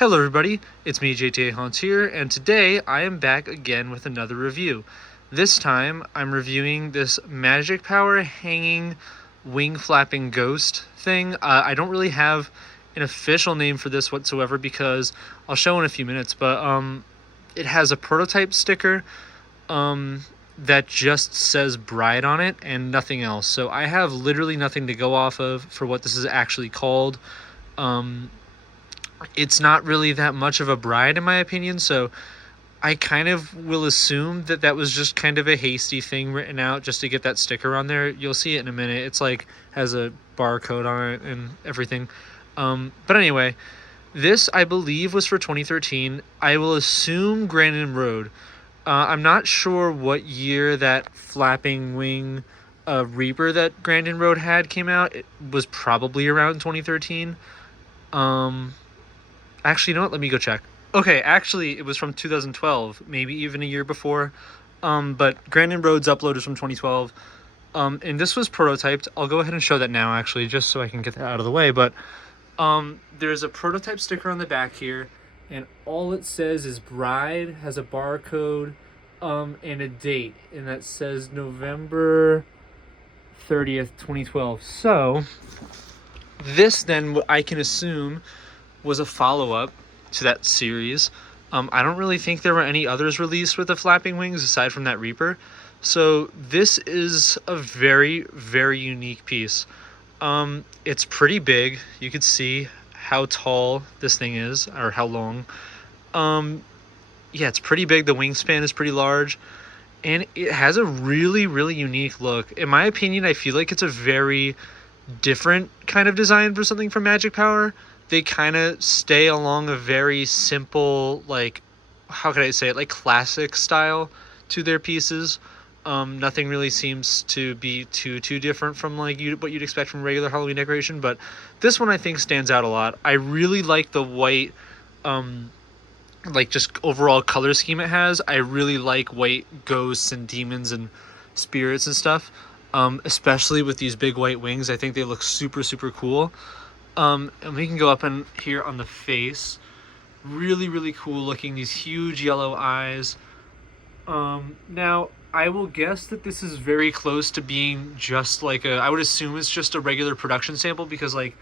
Hello everybody, it's me JTA Hans here, and today I am back again with another review. This time I'm reviewing this magic power hanging wing flapping ghost thing. I don't really have an official name for this whatsoever because I'll show in a few minutes, but it has a prototype sticker that just says Bride on it and nothing else. So I have literally nothing to go off of for what this is actually called. It's not really that much of a bride in my opinion, so I kind of will assume that that was just kind of a hasty thing written out just to get that sticker on there. You'll see it in a minute. It's like has a barcode on it and everything. But anyway, this I believe was for 2013. I will assume Grandin Road. I'm not sure what year that flapping wing Reaper that Grandin Road had came out. It was probably around 2013. Actually, you know what? Let me go check. Okay, actually, it was from 2012, maybe even a year before. But Grandin Road's upload is from 2012. And this was prototyped. I'll go ahead and show that now, actually, just so I can get that out of the way. But there's a prototype sticker on the back here, and all it says is Bride, has a barcode, and a date, and that says November 30th, 2012. So, this then, I can assume, was a follow-up to that series. I don't really think there were any others released with the flapping wings aside from that Reaper. So this is a very, very unique piece. It's pretty big. You could see how tall this thing is, or how long. Yeah, it's pretty big. The wingspan is pretty large. And it has a really, really unique look. In my opinion, I feel like it's a very different kind of design for something from Magic Power. They kind of stay along a very simple, like, how could I say it, like classic style to their pieces. Nothing really seems to be too different from like what you'd expect from regular Halloween decoration, but this one I think stands out a lot. I really like the white, like just overall color scheme it has. I really like white ghosts and demons and spirits and stuff, especially with these big white wings. I think they look super, super cool. And we can go up in here on the face. Really, really cool looking. These huge yellow eyes. Now, I will guess that this is very close to being just like I would assume it's just a regular production sample because, like,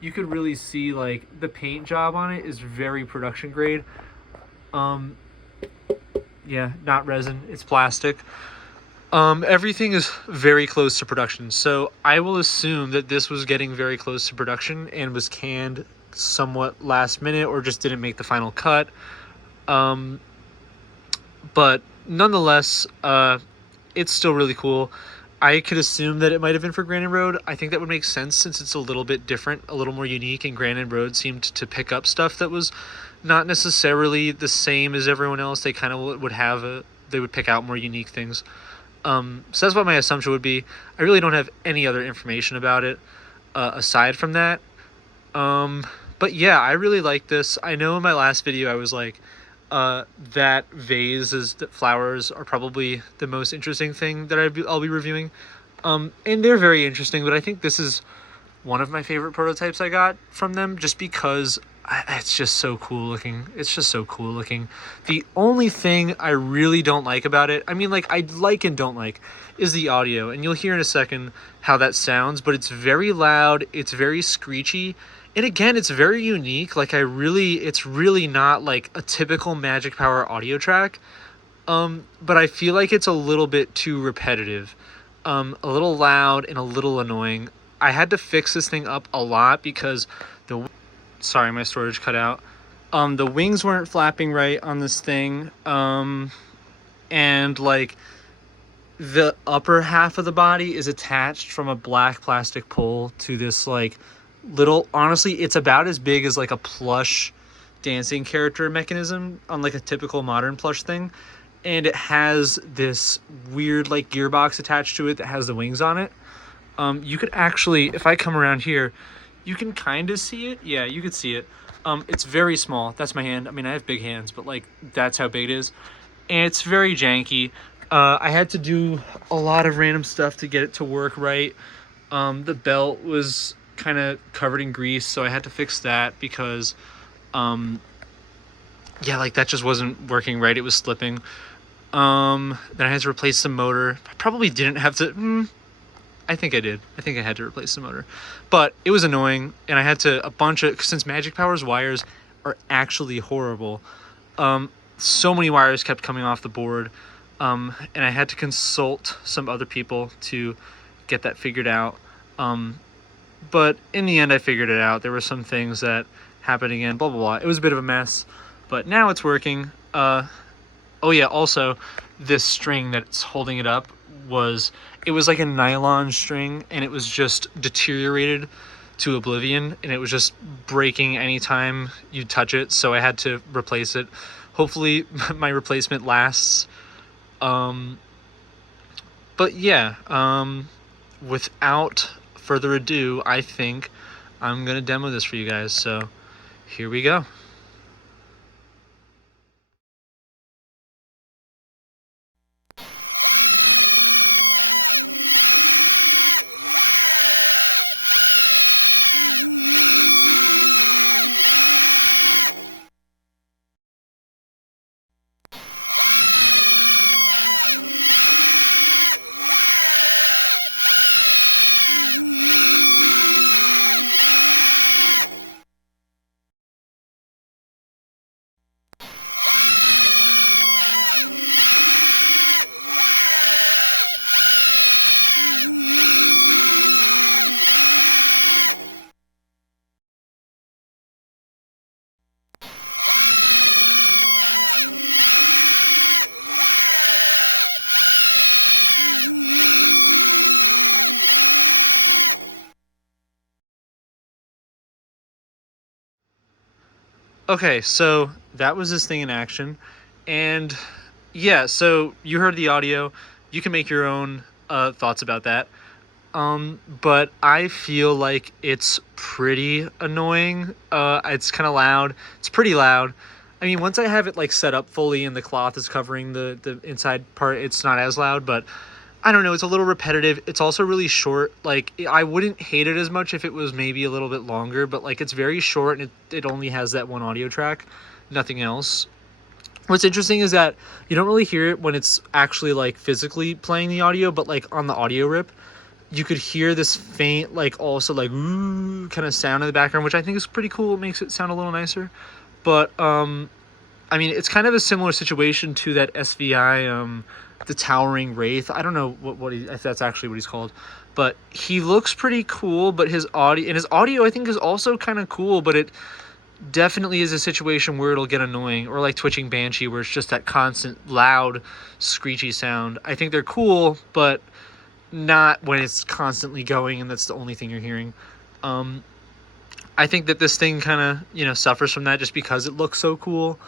you could really see, like, the paint job on it is very production grade. Yeah, not resin. It's plastic. Everything is very close to production, so I will assume that this was getting very close to production and was canned somewhat last minute or just didn't make the final cut. But nonetheless, it's still really cool. I could assume that it might have been for Grandin Road. I think that would make sense since it's a little bit different, a little more unique, and Grandin Road seemed to pick up stuff that was not necessarily the same as everyone else. They kind of would have they would pick out more unique things. So that's what my assumption would be. I really don't have any other information about it aside from that. But yeah, I really like this. I know in my last video I was like, that vases, that flowers are probably the most interesting thing that I'll be reviewing. And they're very interesting, but I think this is one of my favorite prototypes I got from them just because it's just so cool looking. It's just so cool looking. The only thing I really don't like about it, I mean, like, I like and don't like, is the audio. And you'll hear in a second how that sounds, but it's very loud. It's very screechy. And again, it's very unique. Like, it's really not like a typical Magic Power audio track. But I feel like it's a little bit too repetitive. A little loud and a little annoying. I had to fix this thing up a lot because sorry, my storage cut out. The wings weren't flapping right on this thing. And like the upper half of the body is attached from a black plastic pole to this like little, honestly, it's about as big as like a plush dancing character mechanism on like a typical modern plush thing. And it has this weird like gearbox attached to it that has the wings on it. You could actually, if I come around here, you can kind of see it. Yeah, you could see it. It's very small. That's my hand. I mean, I have big hands, but like that's how big it is. And it's very janky. I had to do a lot of random stuff to get it to work right. The belt was kind of covered in grease, so I had to fix that because yeah, like that just wasn't working right. It was slipping. Then I had to replace the motor. I probably didn't have to. I think I did. I think I had to replace the motor, but it was annoying, and I had to a bunch of since Magic Power's wires are actually horrible. So many wires kept coming off the board, and I had to consult some other people to get that figured out. But in the end, I figured it out. There were some things that happened again. Blah blah blah. It was a bit of a mess, but now it's working. Oh yeah, also this string that's holding it up it was like a nylon string, and it was just deteriorated to oblivion, and it was just breaking anytime you touch it, so I had to replace it. Hopefully my replacement lasts. But yeah, without further ado, I think I'm gonna demo this for you guys, so here we go. Okay, so that was this thing in action, and yeah, so you heard the audio. You can make your own thoughts about that. But I feel like it's pretty annoying. It's kind of loud. It's pretty loud. I mean, once I have it like set up fully and the cloth is covering the inside part, it's not as loud, but I don't know, it's a little repetitive. It's also really short. Like, I wouldn't hate it as much if it was maybe a little bit longer, but like it's very short, and it only has that one audio track, nothing else. What's interesting is that you don't really hear it when it's actually like physically playing the audio, but like on the audio rip, you could hear this faint, like also like ooh kind of sound in the background, which I think is pretty cool. It makes it sound a little nicer. But I mean, it's kind of a similar situation to that SVI, the Towering Wraith. I don't know if that's actually what he's called, but he looks pretty cool. But his audio I think is also kind of cool, but it definitely is a situation where it'll get annoying, or like Twitching Banshee, where it's just that constant loud screechy sound. I think they're cool, but not when it's constantly going and that's the only thing you're hearing. I think that this thing kind of suffers from that just because it looks so cool.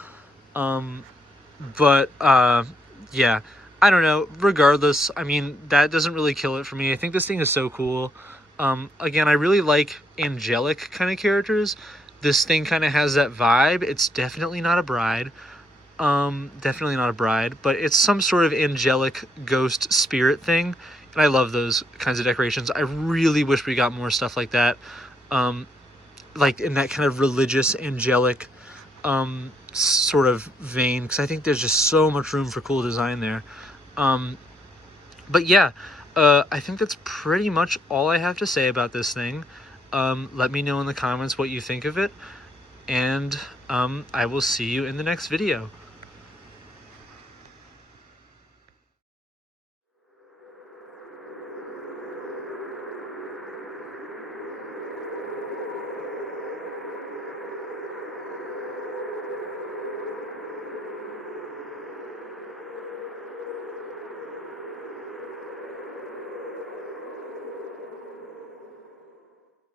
But yeah, I don't know. Regardless, I mean, that doesn't really kill it for me. I think this thing is so cool. Again, I really like angelic kind of characters. This thing kind of has that vibe. It's definitely not a bride. Definitely not a bride, but it's some sort of angelic ghost spirit thing. And I love those kinds of decorations. I really wish we got more stuff like that. Like in that kind of religious, angelic sort of vein, because I think there's just so much room for cool design there. But yeah, I think that's pretty much all I have to say about this thing. Let me know in the comments what you think of it, and I will see you in the next video.